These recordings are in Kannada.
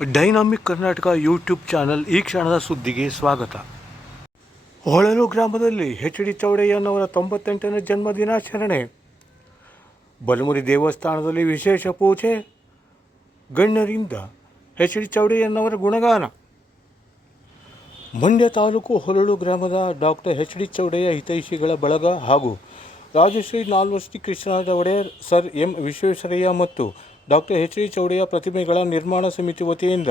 ಡೈನಾಮಿಕ್ ಕರ್ನಾಟಕ ಯೂಟ್ಯೂಬ್ ಚಾನಲ್ ಈ ಕ್ಷಣದ ಸುದ್ದಿಗೆ ಸ್ವಾಗತ. ಹೊಳಲು ಗ್ರಾಮದಲ್ಲಿ ಎಚ್ ಡಿ ಚೌಡಯ್ಯನವರ 98ನೇ ಜನ್ಮ ದಿನಾಚರಣೆ. ಬಲಮುರಿ ದೇವಸ್ಥಾನದಲ್ಲಿ ವಿಶೇಷ ಪೂಜೆ. ಗಣ್ಯರಿಂದ ಎಚ್ ಡಿ ಚೌಡಯ್ಯನವರ ಗುಣಗಾನ. ಮಂಡ್ಯ ತಾಲೂಕು ಹೊಳಲು ಗ್ರಾಮದ ಡಾಕ್ಟರ್ ಎಚ್ ಡಿ ಚೌಡಯ್ಯ ಹಿತೈಷಿಗಳ ಬಳಗ ಹಾಗೂ ರಾಜಶ್ರೀ ನಾಲ್ವರ್ತಿ ಕೃಷ್ಣರಾಜ ಒಡೆಯರ್, ಸರ್ ಎಂ ವಿಶ್ವೇಶ್ವರಯ್ಯ ಮತ್ತು ಡಾಕ್ಟರ್ ಎಚ್ ಡಿ ಚೌಡಯ್ಯ ಪ್ರತಿಮೆಗಳ ನಿರ್ಮಾಣ ಸಮಿತಿ ವತಿಯಿಂದ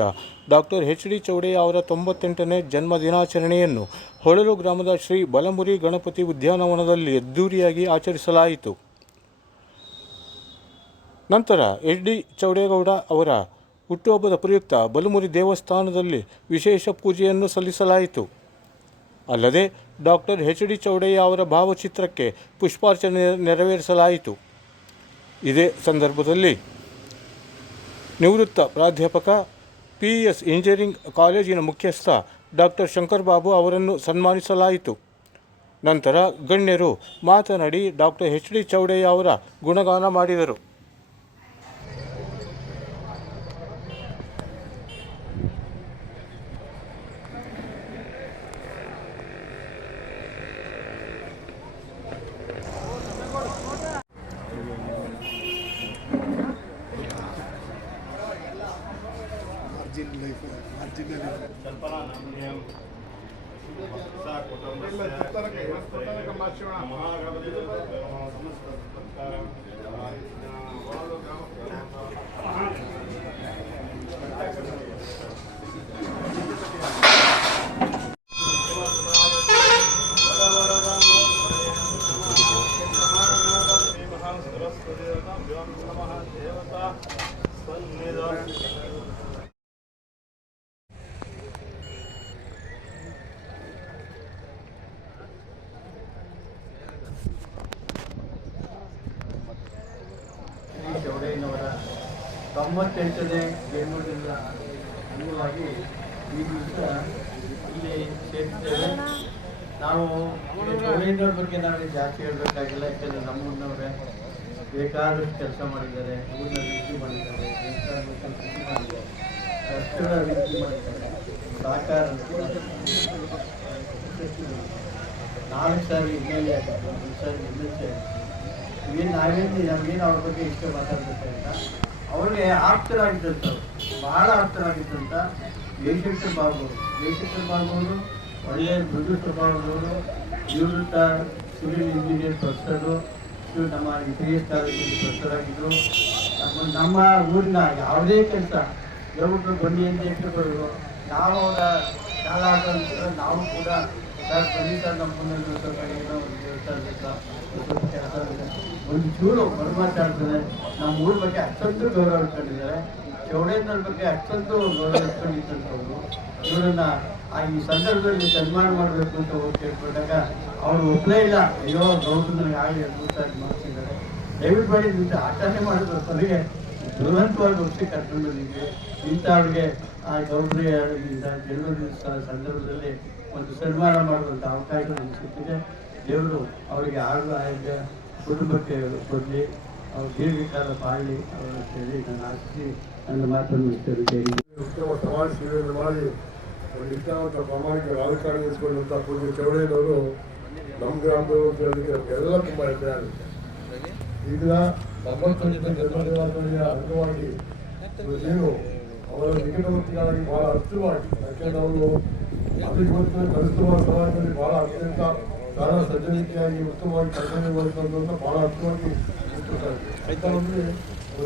ಡಾಕ್ಟರ್ ಎಚ್ ಡಿ ಚೌಡಯ್ಯ ಅವರ 98ನೇ ಜನ್ಮ ದಿನಾಚರಣೆಯನ್ನು ಹೊಳಲು ಗ್ರಾಮದ ಶ್ರೀ ಬಲಮುರಿ ಗಣಪತಿ ಉದ್ಯಾನವನದಲ್ಲಿ ಅದ್ದೂರಿಯಾಗಿ ಆಚರಿಸಲಾಯಿತು. ನಂತರ ಎಚ್ ಡಿ ಚೌಡೇಗೌಡ ಅವರ ಹುಟ್ಟುಹಬ್ಬದ ಪ್ರಯುಕ್ತ ಬಲಮುರಿ ದೇವಸ್ಥಾನದಲ್ಲಿ ವಿಶೇಷ ಪೂಜೆಯನ್ನು ಸಲ್ಲಿಸಲಾಯಿತು. ಅಲ್ಲದೆ ಡಾಕ್ಟರ್ ಎಚ್ ಡಿ ಚೌಡಯ್ಯ ಅವರ ಭಾವಚಿತ್ರಕ್ಕೆ ಪುಷ್ಪಾರ್ಚನೆ ನೆರವೇರಿಸಲಾಯಿತು. ಇದೇ ಸಂದರ್ಭದಲ್ಲಿ ನಿವೃತ್ತ ಪ್ರಾಧ್ಯಾಪಕ PES ಇಂಜಿನಿಯರಿಂಗ್ ಕಾಲೇಜಿನ ಮುಖ್ಯಸ್ಥ ಡಾಕ್ಟರ್ ಶಂಕರ್ ಬಾಬು ಅವರನ್ನು ಸನ್ಮಾನಿಸಲಾಯಿತು. ನಂತರ ಗಣ್ಯರು ಮಾತನಾಡಿ ಡಾಕ್ಟರ್ ಎಚ್ ಡಿ ಚೌಡಯ್ಯ ಅವರ ಗುಣಗಾನ ಮಾಡಿದರು. ಚೌಡಯ್ಯನವರ 98ನೇ ಜನ್ಮದಿನದ ಅಂಗವಾಗಿ ಈ ದಿವಸ ಇಲ್ಲಿ ಸೇರ್ತಿದ್ದೇವೆ. ನಾವು ಚೌಡಯ್ಯನವ್ರ ಬಗ್ಗೆ ನಾವೇ ಜಾಸ್ತಿ ಹೇಳಬೇಕಾಗಿಲ್ಲ, ಯಾಕೆಂದರೆ ನಮ್ಮೂರಿನವರೇ ಬೇಕಾದಷ್ಟು ಕೆಲಸ ಮಾಡಿದ್ದಾರೆ, ಊರಿನ ಅಭಿವೃದ್ಧಿ ಮಾಡಿದ್ದಾರೆ, ಬೇಕಾದಷ್ಟು ಕೃಷಿ ಮಾಡಿದ್ದಾರೆ, ರಸ್ತೆಗಳ ಅಭಿವೃದ್ಧಿ ಮಾಡಿದ್ದಾರೆ, ಸಹಕಾರ 4 ಸಾರಿ MLA ಆಗಿತ್ತು, 1 ಸಾರಿ MLC ಆಗಿತ್ತು. ನಮಗೇನು ಅವ್ರ ಬಗ್ಗೆ ಇಷ್ಟ ಮಾತಾಡಬೇಕಂತ ಅವ್ರಿಗೆ ಆಪ್ತರಾಗಿದ್ದಂಥವ್ರು, ಭಾಳ ಆಪ್ತರಾಗಿದ್ದಂಥ ಜಯಶಂಕರ್ ಬಾಬು ಅವರು ಒಳ್ಳೆಯ ಮೃದು ಸ್ವಭಾವದವರು, ನಿವೃತ್ತ ಸಿವಿಲ್ ಇಂಜಿನಿಯರ್ ಪ್ರೊಫೆಸರು, ನಮ್ಮ PES ಕಾಲೇಜಿನಲ್ಲಿ ಪ್ರೊಫೆಸರ್ ಆಗಿದ್ದರು. ನಮ್ಮ ಊರಿನ ಯಾವುದೇ ಕೆಲಸ ಗೌಡ್ರು ಬನ್ನಿ ಅಂತ ಇಟ್ಟುಕೊಳ್ಳೋರು, ನಾವು ಅವರ ಶಾಲಾ ಆಡಳಿತ ನಾವು ಕೂಡ ಸರ್ ಬನ್ನಿ ಸರ್ ನಮ್ಮ ಮುಂದೆ ಸ್ವಲ್ಪ ಏನೋ ಒಂದು ದೇವಸ್ಥಾನ ಒಂದು ಚೂರು ಮಾತಾಡ್ತಾರೆ. ನಮ್ಮ ಊರ ಬಗ್ಗೆ ಅಷ್ಟೊಂದು ಗೌರವ ಇಟ್ಕೊಂಡಿದ್ದಾರೆ, ಚೌಡಯ್ಯನವ್ರ ಬಗ್ಗೆ ಅಷ್ಟೊಂದು ಗೌರವ ಇಟ್ಕೊಂಡಿದ್ದಂಥವ್ರು. ಇವರನ್ನ ಈ ಸಂದರ್ಭದಲ್ಲಿ ಸನ್ಮಾನ ಮಾಡಬೇಕು ಅಂತ ಹೋಗಿ ಕೇಳ್ಕೊಂಡಾಗ ಅವರು ಒಪ್ಪಲೇ ಇಲ್ಲ. ಅಯ್ಯೋ ಗೌರವ ನನಗೆ ಆಗಿ 2 ಸಾರಿ ಮಾಡ್ತಿದ್ದಾರೆ, ದಯವಿಟ್ಟು ಮಾಡಿ ನಿಂತ ಆಚರಣೆ ಮಾಡಿದ್ರು ಕೊನೆಗೆ ಬಲವಂತವಾಗಿ ಒಪ್ಪಿಸಿ ಕರ್ಕೊಂಡು ಬಂದಿದ್ವಿ. ಇಂಥವ್ರಿಗೆ ಆ ಗೌರವ ಜನ್ಮದಿನ ಸಂದರ್ಭದಲ್ಲಿ ಒಂದು ಸನ್ಮಾನ ಮಾಡುವಂಥ ಅವಕಾಶ ನಮ್ಗೆ ಸಿಕ್ಕಿದೆ. ದೇವರು ಅವರಿಗೆ ಆರೋಗ್ಯ ಕುಟುಂಬಕ್ಕೆ ಕೊಡಲಿ, ಅವ್ರು ದೀರ್ಘಕಾಲ ಬಾಳಲಿ ಅವರ ಹೇಳಿ ನಾನು ಆಶಿಸಿ ನನ್ನ ಮಾತನ್ನು ಮುಗಿಸ್ತೇನೆ. ಉತ್ತಮ ಸಮಾಜ ಸೇವೆಯನ್ನು ಮಾಡಿ ಒಂದು ನಿಷ್ಠಾವಂತ ಪ್ರಾಮಾಣಿಕ ರಾಜಕಾರಣ ನಡೆಸಿಕೊಂಡಂಥ ಪೂಜ್ಯ ಚೌಡಯ್ಯನವರು ನಮ್ಮ ಗ್ರಾಮದವರು ಕೇಳೋದಕ್ಕೆ ನಮಗೆಲ್ಲ ತುಂಬ ಹೆಮ್ಮೆ ಆಗುತ್ತೆ. ಈಗ 98ನೇ ಜನ್ಮದಿನಾಚರಣೆಯ ಅಂಗವಾಗಿ ಏನು ಅವರ ನಿಕಟವರ್ತಿಗಳಾಗಿ ಭಾಳ ಹತ್ತಿರವಾಗಿ, ಯಾಕೆಂದರೆ ಅವರು ಅಭಿವೃದ್ಧಿ ಕಲಿಸುವ ಸಮಾಜದಲ್ಲಿ ಭಾಳ ಅತ್ಯಂತ ಸರಳ ಸಜ್ಜನಿಕೆಯಾಗಿ ಉತ್ತಮವಾಗಿ ಕೆಲಸ ನಿರ್ವಹಿಸುವಂತ ಭಾಳ ಹತ್ತಿರವಾಗಿ ಇರ್ತಾರೆ. ಯಾಕಂದರೆ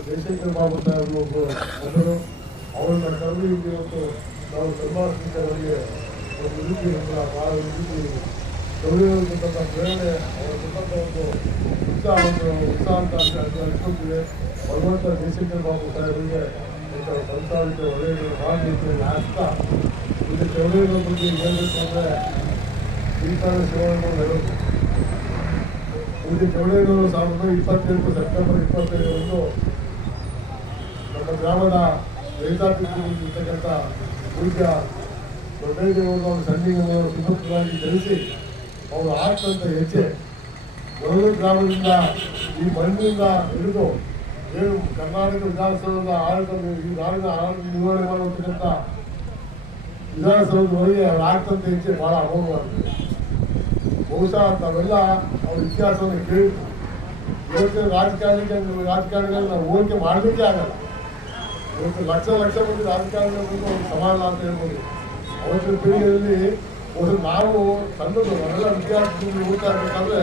ಜಯಶಂಕರ್ ಬಾಬು ಸಾಹೇಬರು ಮೊದಲು ಅವರನ್ನ ಕರೆದು ಇವತ್ತು ನಾವು ಸನ್ಮಾನಿಸಿದವರಿಗೆ ಒಂದು ರೀತಿ ಭಾಳ ರೀತಿ ಗೌರವಿರ್ತಕ್ಕಂಥ ಪ್ರೇರಣೆ ಅವರ ಕುಟುಂಬ ಒಂದು ಉತ್ಸಾಹ ಅಂತ ಅನ್ಕೊಳ್ತೀವಿ. ಭಗವಂತ ಜಯಶಂಕರ್ ಬಾಬು ಸಾಹೇಬರಿಗೆ ಸಂಸಾರಕ್ಕೆ ಒಳ್ಳೆಯ ಭಾಗವಹಿಸಿ ಆಸ್ತಾ ಇದು ಚೌಡಯ್ಯನ ಬಗ್ಗೆ ಹೇಳಬೇಕಂದ್ರೆ ಈ ಥರ ಸೇವೆಯನ್ನು ನಡೆದು ಇದು ಚೌಡಯ್ಯನವರು 1928 ಸೆಪ್ಟೆಂಬರ್ 25ರಂದು ನಮ್ಮ ಗ್ರಾಮದ ರೈತಾಪಿರ್ತಕ್ಕಂಥ ಪೂಜ್ಯ ದೊಡ್ಡದೇವರು ಸಂಜೀವನವರು ಸುಭದ್ರವಾಗಿ ಧರಿಸಿ ಅವರು ಹಾಕಿದಂಥ ಹೆಜ್ಜೆ ಹೊರಳು ಗ್ರಾಮದಿಂದ ಈ ಮಣ್ಣಿನಿಂದ ಹಿಡಿದು ಏನು ಕರ್ನಾಟಕ ವಿಧಾನಸೌಧದ ಆಡಳಿತ ಈ ನಾಡಿನ ಆಡಳಿತ ನಿರ್ವಹಣೆ ಮಾಡುವಂತಕ್ಕಂಥ ವಿಧಾನಸೌಧದೊಳಗೆ ಅವ್ರು ಆಗ್ತಂತ ಹೆಚ್ಚೆ ಬಹಳ ಅಮೋಘವಾಗಿದೆ. ಬಹುಶಃ ತಾವೆಲ್ಲ ಅವ್ರ ಇತಿಹಾಸವನ್ನು ಕೇಳಿದ್ರು. ಇವತ್ತಿನ ರಾಜಕಾರಣಿಗಳು ನಾವು ಹೋಲಿಕೆ ಮಾಡಲಿಕ್ಕೆ ಆಗಲ್ಲ. ಇವತ್ತು ಲಕ್ಷ ಮಂದಿ ರಾಜಕಾರಣಿಗಳ ಮುಂದೆ ಒಂದು ಸವಾಲ ಅಂತ ಹೇಳ್ಬೋದು. ಅವತ್ತಿನ ಪೀಳಿಗೆಯಲ್ಲಿ ಒಂದು ನಾವು ಸಣ್ಣದು ನಾವೆಲ್ಲ ವಿದ್ಯಾರ್ಥಿಗಳು ಓದ್ತಾ ಇರ್ಬೇಕಾದ್ರೆ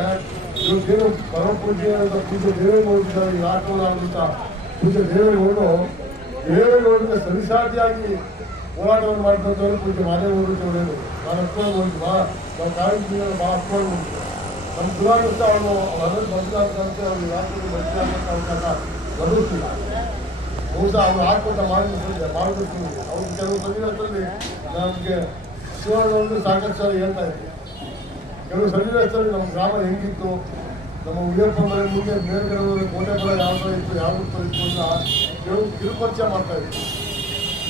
ಇವತ್ತೇನು ಪರಮ ಪೂಜೆ ಅಂತ ಪೂಜೆ ದೇವೇಗೌಡರಿದ್ದಾರೆ, ಈ ರಾಷ್ಟ್ರವಾದಂಥ ಪೂಜೆ ದೇವೇಗೌಡರಿಗೆ ಸರಿಸಾಟಿಯಾಗಿ ಹೋರಾಟವನ್ನು ಮಾಡಿದಂಥವ್ರು ಪೂಜೆ ಮಾದೇಗೌಡರು ಚೌಡೇರು. ನಾನು ಹಚ್ಕೊಂಡು ನಾವು ಕಾರ್ಯಕ್ರಮ ಭಾಳ ಹಚ್ಕೊಂಡು ನಮ್ಮ ಸುಧಾರಿಸ್ತಾ ಅವನು ಅದನ್ನು ಬದಲಾದಂತೆ ಅವ್ರಿಗೆ ರಾಷ್ಟ್ರದಲ್ಲಿ ಮಂತ್ರಿ ಆಗುವಂಥ ಅವಕಾಶ ಲಭಿಸ್ತಿಲ್ಲ. ಬಹುಶಃ ಅವರು ಹಾಕೊಟ್ಟ ಮಾರ್ಗದರ್ಶನ ಅವ್ರಿಗೆ ಕೆಲವು ಸನ್ನಿವೇಶದಲ್ಲಿ ನಮಗೆ ಶಿವಣ್ಣವರು ಸಾಕಷ್ಟು ಸಾರಿ ಹೇಳ್ತಾ ಇದ್ವಿ. ಕೆಲವು ಸನ್ನಿವೇಶದಲ್ಲಿ ನಮ್ಮ ಗ್ರಾಮ ಹೆಂಗಿತ್ತು, ನಮ್ಮ ಉಳಿಯಪ್ಪ ಮನೆ ಮುಂದೆ ಮೇಲ್ಗಡೆ ಕೋಟೆ ಬಲ ಯಾವ ಥರ ಇತ್ತು, ಯಾವ ಥರ ಇತ್ತು ಅಂತ ಕೆಲವು ಕಿರುಪರಿಚಯ ಮಾಡ್ತಾ ಇದ್ವಿ.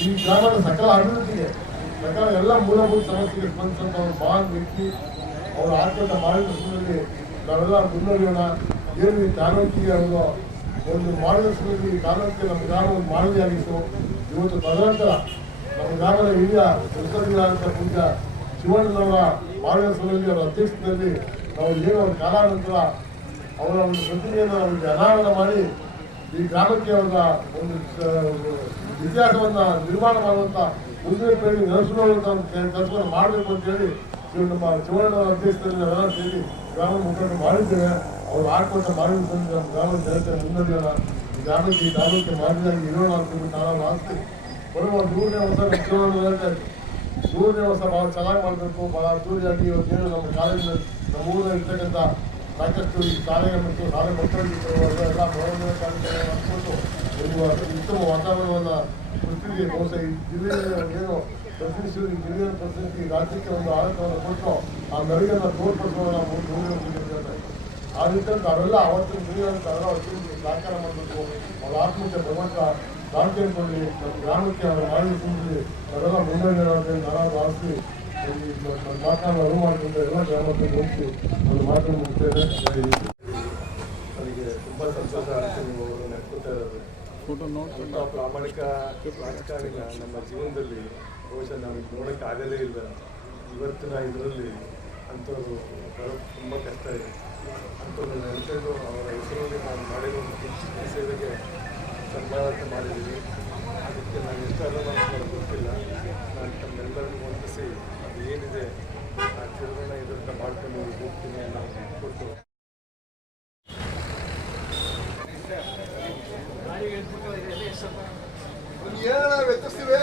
ಈ ಗ್ರಾಮದ ಸಕಲ ಅಭಿವೃದ್ಧಿಗೆ ಸಕಲ ಎಲ್ಲ ಮೂಲಭೂತ ಸಮಸ್ಯೆಗೆ ಸ್ಪಂದಿಸಿದಂಥ ಅವ್ರ ಮಹಾನ್ ವ್ಯಕ್ತಿ. ಅವರು ಹಾಕೊಟ್ಟ ಮಾರ್ಗದರ್ಶನದಲ್ಲಿ ನಾವೆಲ್ಲ ಮುನ್ನಡೆಯೋಣ. ಏನು ಈ ತಾಲೂಕಿಗೆ ಅವರು ಒಂದು ಮಾರ್ಗದರ್ಶನದಲ್ಲಿ ಈ ತಾಲೂಕಿಗೆ ನಮ್ಮ ಗ್ರಾಮ ಒಂದು ಮಾದರಿಯಾಗಿತ್ತು. ಇವತ್ತು ತದನಂತರ ನಮ್ಮ ಗ್ರಾಮದ ಹಿರಿಯ ಸಂಸದರಾದಂಥ ಪೂಜ್ಯ ಶಿವಣ್ಣನವರ ಮಾರ್ಗದರ್ಶನದಲ್ಲಿ ಅವರ ಅಧ್ಯಕ್ಷತೆಯಲ್ಲಿ ನಾವು ಏನು ಅವರ ಕಾಲಾನಂತರ ಅವರ ಒಂದು ಪ್ರತಿಮೆಯನ್ನು ಅವರಿಗೆ ಅನಾವರಣ ಮಾಡಿ ಈ ಗ್ರಾಮಕ್ಕೆ ಅವರ ಒಂದು ಇತಿಹಾಸವನ್ನು ನಿರ್ಮಾಣ ಮಾಡುವಂಥ ಮುಂದಿನ ಪೀಳಿಗೆ ನಡೆಸಿಕೊಳ್ಳುವಂಥ ಒಂದು ಕೆಲಸವನ್ನು ಮಾಡಬೇಕು ಅಂತೇಳಿ ನಮ್ಮ ಶಿವಣ್ಣನವರ ಅಧ್ಯಕ್ಷತೆಯಲ್ಲಿ ನಾವೆಲ್ಲ ಸೇರಿ ಗ್ರಾಮ ಮುಖಂಡ ಮಾಡಿದ್ದೇವೆ. ಅವರು ಹಾಕೊಟ್ಟ ಮಾರ್ಗದರ್ಶನದಲ್ಲಿ ನಮ್ಮ ಗ್ರಾಮದ ಜನತೆ ಮುನ್ನಡೆಯೋಣ, ಈ ಗ್ರಾಮಕ್ಕೆ ಈ ತಾಲೂಕಿಗೆ ಮಾದರಿಯಾಗಿ ಇರೋಣ ಅಂತ ನಾವು ಆಸ್ತಿ ಬರುವ ದೂರನೇ ಹೊಸ ಶಿವಣ್ಣ ಹೇಳ್ತಾ ಇತ್ತು. ದೂರನೇ ಹೊಸ ಭಾಳ ಚೆನ್ನಾಗಿ ಮಾಡಬೇಕು, ಭಾಳ ಅದ್ದೂರಿಯಾಗಿ ಇವತ್ತೇನು ನಮ್ಮ ಕಾಲೇಜಿನ ನಮ್ಮ ಊರಲ್ಲಿ ಇರ್ತಕ್ಕಂಥ ಸಾಕಷ್ಟು ಈ ಶಾಲೆಗೆ ಮತ್ತು ಶಾಲೆ ಮಕ್ಕಳಿಗೆ ಎಲ್ಲ ಮನೋರಂಜನೆ ಕಾರ್ಯಕ್ರಮ ಹಾಕ್ಕೊಂಡು ಒಂದು ಉತ್ತಮ ವಾತಾವರಣವನ್ನು ಸೃಷ್ಟಿಗೆ ಬಹುಶಃ ಈ ಜಿಲ್ಲೆಯ ಏನು ಪ್ರತಿನಿಧಿಸಿದ ಈ ಜಿಲ್ಲೆಯನ್ನು ಪ್ರತಿನಿಧಿಸಿ ರಾಜ್ಯಕ್ಕೆ ಒಂದು ಆಡಳಿತವನ್ನು ಕೊಟ್ಟು ಆ ಮೆರುಗನ್ನು ತೋರ್ಪಡಿಸುವ ನಾವು ಹೇಳ್ತಾ ಇದ್ದೀವಿ. ಆ ನಿಟ್ಟಿನಲ್ಲಿ ನಾವೆಲ್ಲ ಅವತ್ತಿನ ಜಿಲ್ಲೆಯನ್ನು ತಾವೆಲ್ಲ ಸಹಕಾರ ಮಾಡಬೇಕು. ಅವರ ಆತ್ಮಹತ್ಯೆ ಭಗವಂತ ಕಾಣ್ತೇಳ್ಕೊಳ್ಳಿ, ನಮ್ಮ ಗ್ರಾಮಕ್ಕೆ ಅವರ ಮಾರ್ಗದರ್ಶನದಲ್ಲಿ ನಾವೆಲ್ಲ ಮುನ್ನಡೆಯೋಣ ಅಂತೇಳಿ ನಾನು ಭಾವಿಸಿ ಮಾತನಾಡಲು ಅನುವು ಮಾಡಿಕೊಂಡು ಎಲ್ಲ ಗ್ರಾಮಕ್ಕೆ ಹೋಗಿ ಒಂದು ಮಾತನ್ನು ಮುಗಿಸ್ತೇನೆ. ನನಗೆ ತುಂಬ ಸಂತೋಷ ಆಗುತ್ತೆ ನೀವು ಅವರು ನೆನಪುತ್ತಾ ಇರೋದು. ಅಂಥ ಪ್ರಾಮಾಣಿಕ ರಾಜಕಾರಣಿನ ನಮ್ಮ ಜೀವನದಲ್ಲಿ ಬಹುಶಃ ನಮಗೆ ನೋಡೋಕ್ಕೆ ಆಗಲೇ ಇಲ್ಲ. ಇವತ್ತಿನ ಇದರಲ್ಲಿ ಅಂಥವ್ರು ಬರೋದು ತುಂಬ ಕಷ್ಟ ಇದೆ. ಅಂಥವ್ರು ನೆನಪಿಟ್ಟು ಅವರ ಹೆಸರಲ್ಲಿ ನಾವು ಮಾಡಿರೋ ಒಂದು ಕಿಂಚಿತ್ ಸೇವೆಗೆ ಸನ್ಮಾನ ಮಾಡಿದ್ದೀವಿ. ಅದಕ್ಕೆ ನಾನು ಎಷ್ಟಾದರೂ ನನಗೆ ಗೊತ್ತಿಲ್ಲ. ನಾನು ತಮ್ಮೆಲ್ಲರಿಗೂ ಹೊಂದಿಸಿ ಅದು ಏನಿದೆ ಆ ತಿರುಗಣ ಇದನ್ನು ಮಾಡ್ಕೊಂಡು ಹೋಗ್ತೀನಿ ಅನ್ನೋ ಕೊಟ್ಟು ಏನಾರ ವ್ಯತ್ಯಾಸವೇ